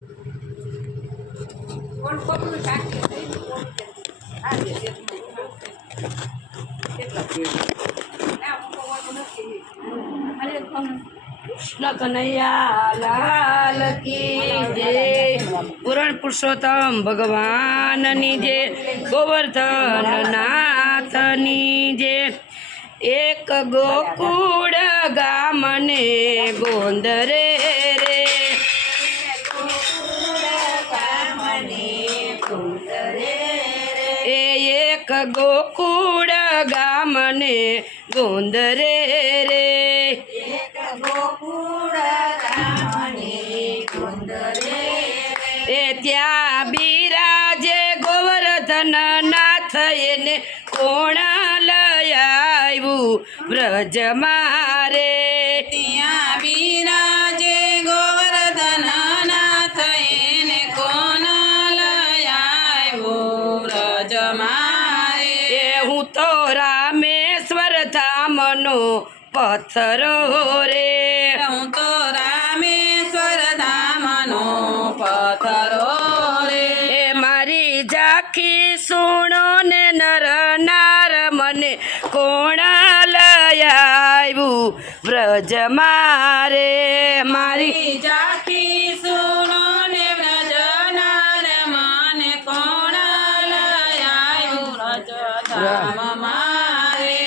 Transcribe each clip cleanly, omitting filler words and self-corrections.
કૃષ્ણ કનૈયા લાલ કી જય। પૂરણ પુરુષોત્તમ ભગવાનની જય। ગોવર્ધન નાથની જય। એક ગોકુળ ગામને ગોંદરે રે, એક ગોકુળ ગામને ગોંદરે રે, ત્યાં બિરાજે ગોવર્ધન નાથ એને કોણ લઈ આવ્યું વ્રજ મારે। ત્યાં બિરાજે ગોવર્ધન નાથ એને કોણ લઈ આવ્યું વ્રજ મારે। એ હું તો રામેશ્વર ધામનો પથ્થરો રે, હું તો રામેશ્વર ધામનો પથ્થરો રે। એ મારી ઝાંખી સુણો ને નર નાર મને કોણ લઈ આવ્યું વ્રજ મારે। મારી ઝાંખી સુનો ને વ્રજનાર મને કોણ લઈ આવ્યું વ્રજ ધામ મારે।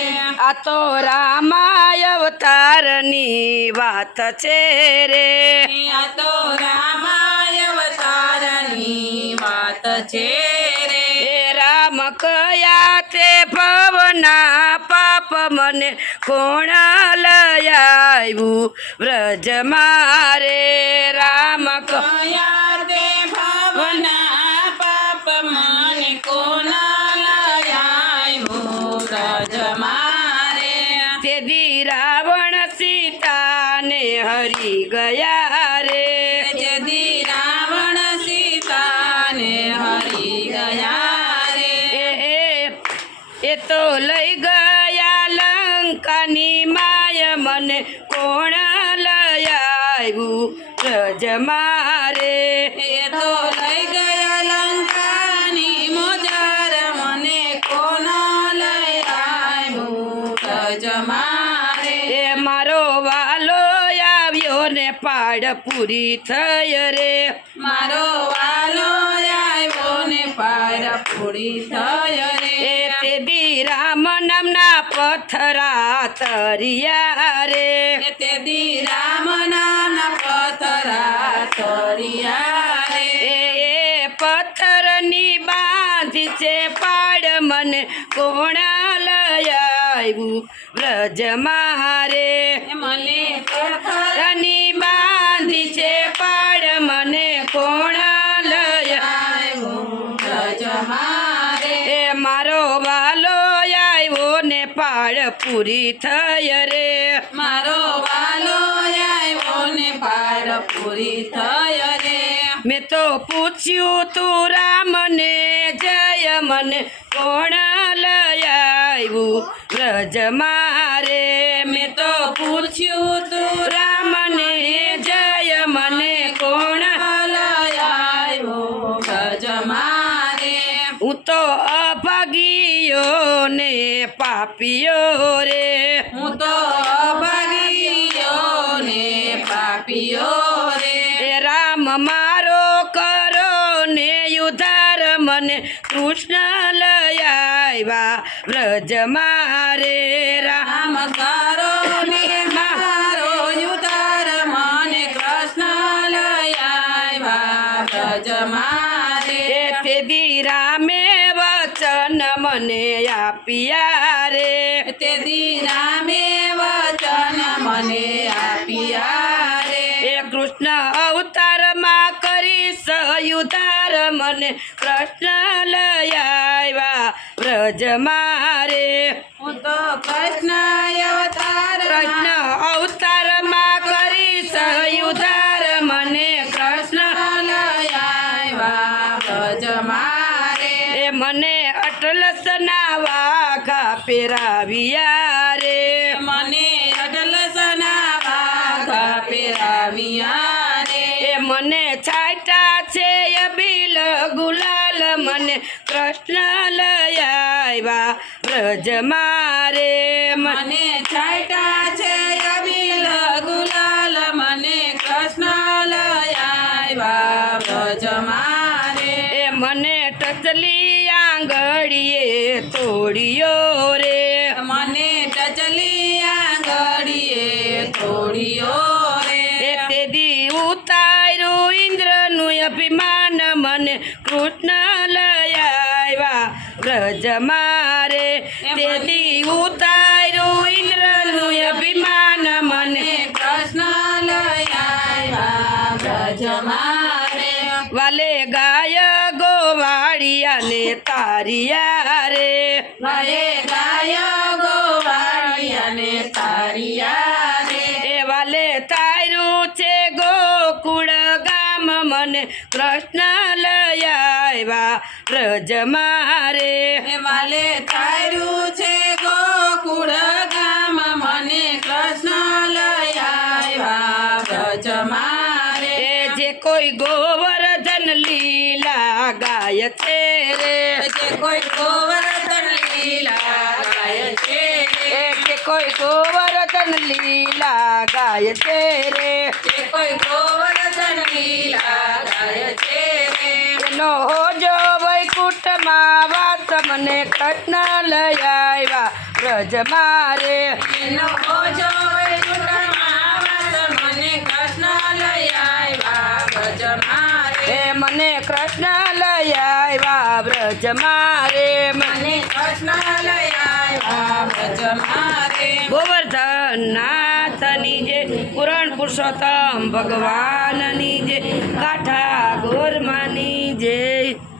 આ તો રામાય અવતારની વાત છે રે, આ તો રામાય અવતારની વાત છે રે। એ રામ કયા તે ભવના પાપ મને કોણ લઈ આવ્યું વ્રજ મારે। રામ કયા તે ભાવના પાપ મને કોણ લઈ આવ્યું વ્રજ મારે। તે દી રાવણ સીતાને હરી ગયા રે, જેદી રાવણ સીતાને હરી ગયા રે। એ તો લઈ ગયા લંકાની માય મને કોણ લઈ આવ્યું વ્રજ મારે। એ તો લઈ ગયા લંકાની મોજાર મને કોણ લઈ આવ્યું વ્રજ મારે। એ મારો વાલો આવ્યો ને પાડ પૂરી થઈ રે, મારો વાલો આવ્યો ને પાર પૂરી થઈ રે। એ તે દી રામ નામના પથરા તરિયા રે, તેથી રામ નામના પથરા તરિયા રે। એ પથ્થરની બાંધી છે પાડ મને કોણ લઈ આવ્યું વ્રજ મારે। મને પથ્થર રની બાંધી છે પાડ મને કોણ લઈ આવ્યું વ્રજ મારે। એ મારો વાલો આવ્યો ને પાડ પૂરી થઈ રે, મારો વાલો આવ્યો ને પાર પૂરી થઈ રે। મેં તો પૂછ્યું તું રામને જય મને કોણ લઈ આવ્યું વ્રજ મારે। મેં તો પૂછ્યું તું રામને જય મને કોણ લઈ આવ્યો વ્રજ મારે। હું તો અભાગીયો ને પાપીયો રે, હું તો અભાગીયો ને પાપીયો રે। એ રામ મારો કરો ને ઉદ્ધાર મને કૃષ્ણ લઈ આવ્યા વ્રજ મારે। રામ કરો ને મારો ઉદ્ધાર મને કૃષ્ણ લઈ આવ્યા વ્રજ મારે। તે દી રામે વચન મને આપ્યા રે, તેથી રામે વચન મને આપ્યા રે। એ કૃષ્ણ અવતારમાં કરીશ ઉદ્ધાર મને કૃષ્ણ લઈ આવ્યા વ્રજ મારે। હું તો કૃષ્ણ કૃષ્ણ અવતારમાં કરીશ ઉદ્ધાર મને કૃષ્ણ લઈ આવ્યા વ્રજ મારે। એ મને અટલસના વાઘા પહેરાવ્યા રે, મને અડલસના વાઘા પહેરાવ્યા રે। એ મને છાટા કૃષ્ણ લઈ આવ્યા વ્રજ મારે મને છાંટા છે અબીલ ગુલાલ મને કૃષ્ણ લઈ આવ્યા વ્રજ મારે એ મને ટચલી આંગળીએ તોડ્યો રે મને ટચલી આંગળીએ તોડ્યો રે એ તેથી ઉતાર્યું ઇન્દ્રનું અભિમાન મને કૃષ્ણ લઈ આવ્યા વ્રજ મારે તેથી ઉતાર્યું ઇન્દ્રનું અભિમાન મને કૃષ્ણ લઈ આવ્યા વ્રજ મારે વાલે ગાય ગોવાળિયાને તારિયા રે ભલે ગાય ગોવાળિયાને તારિયા રે એ વાલે તાર્યું છે ગોકુળ ગામ મને કૃષ્ણ લઈ આવ્યા વ્રજ મારે એ વાલે તાર્યું છે ગોકુળ ગામ મને કૃષ્ણ લઈ આવ્યા વ્રજ મારે એ જે કોઈ ગોવર્ધન લીલા ગાય છે રે જે કોઈ ગોવર્ધન લીલા ગાય છે રે એ જે કોઈ ગોવર્ધન લીલા ગાય છે રે જે કોઈ ગોવર્ધન લીલા ગાય છે રે એનો જો વૈકુંઠમાં વાસ મને કૃષ્ણ લઈ આવ્યા વ્રજ મારે એનો ઓજો વૈકુંઠમાં વાસ મને કૃષ્ણ લઈ આવ્યા વ્રજ મારે એ મને કૃષ્ણ લઈ આવ્યા વ્રજ મારે મને કૃષ્ણ લઈ આવ્યા વ્રજ મારે ગોવર્ધન નાથની જય પુરાણ પુરુષોત્તમ ભગવાનની જય કાઠા ગોરમાની જય